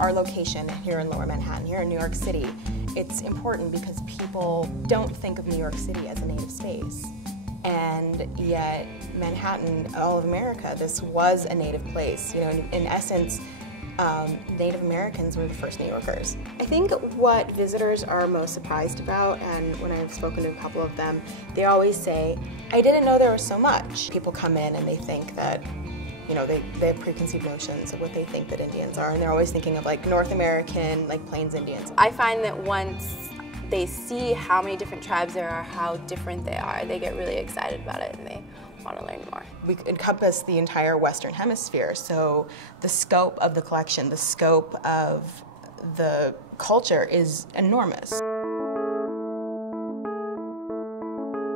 Our location here in Lower Manhattan, here in New York City, it's important because people don't think of New York City as a native space. And yet Manhattan, all of America, this was a native place. You know, in essence, Native Americans were the first New Yorkers. I think what visitors are most surprised about, and when I've spoken to a couple of them, they always say, I didn't know there was so much. People come in and they think that, you know, they have preconceived notions of what they think that Indians are, and they're always thinking of like North American, like Plains Indians. I find that once they see how many different tribes there are, how different they are, they get really excited about it and they want to learn more. We encompass the entire Western Hemisphere, so the scope of the collection, the scope of the culture is enormous.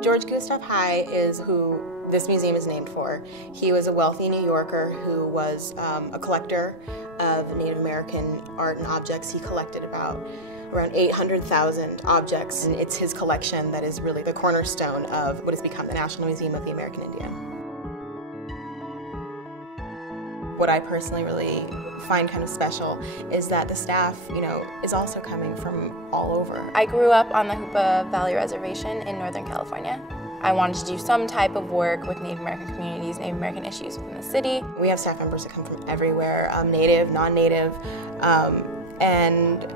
George Gustav Heye is who this museum is named for. He was a wealthy New Yorker who was a collector of Native American art and objects. He collected around 800,000 objects, and it's his collection that is really the cornerstone of what has become the National Museum of the American Indian. What I personally really find kind of special is that the staff, you know, is also coming from all over. I grew up on the Hoopa Valley Reservation in Northern California. I wanted to do some type of work with Native American communities, Native American issues within the city. We have staff members that come from everywhere, native, non-native, and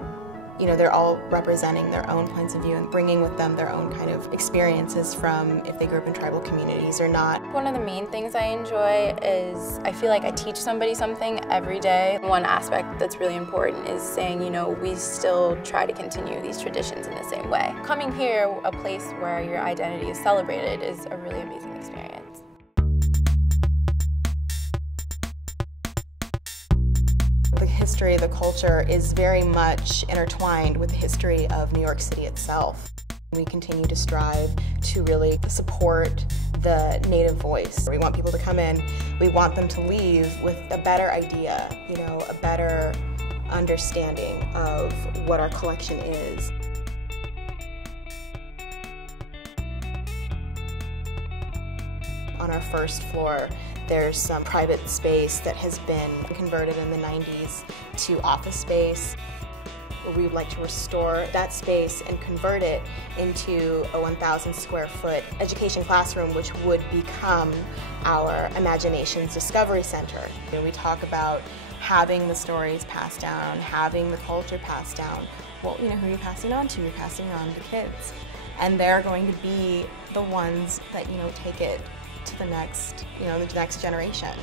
you know, they're all representing their own points of view and bringing with them their own kind of experiences from if they grew up in tribal communities or not. One of the main things I enjoy is I feel like I teach somebody something every day. One aspect that's really important is saying, you know, we still try to continue these traditions in the same way. Coming here, a place where your identity is celebrated, is a really amazing experience. The history, the culture is very much intertwined with the history of New York City itself. We continue to strive to really support the Native voice. We want people to come in, we want them to leave with a better idea, you know, a better understanding of what our collection is. On our first floor, there's some private space that has been converted in the 90s to office space. We would like to restore that space and convert it into a 1,000 square foot education classroom, which would become our Imaginations Discovery Center. You know, we talk about having the stories passed down, having the culture passed down. Well, you know, who are you passing on to? You're passing on to kids. And they're going to be the ones that, you know, take it to the next, you know, the next generation.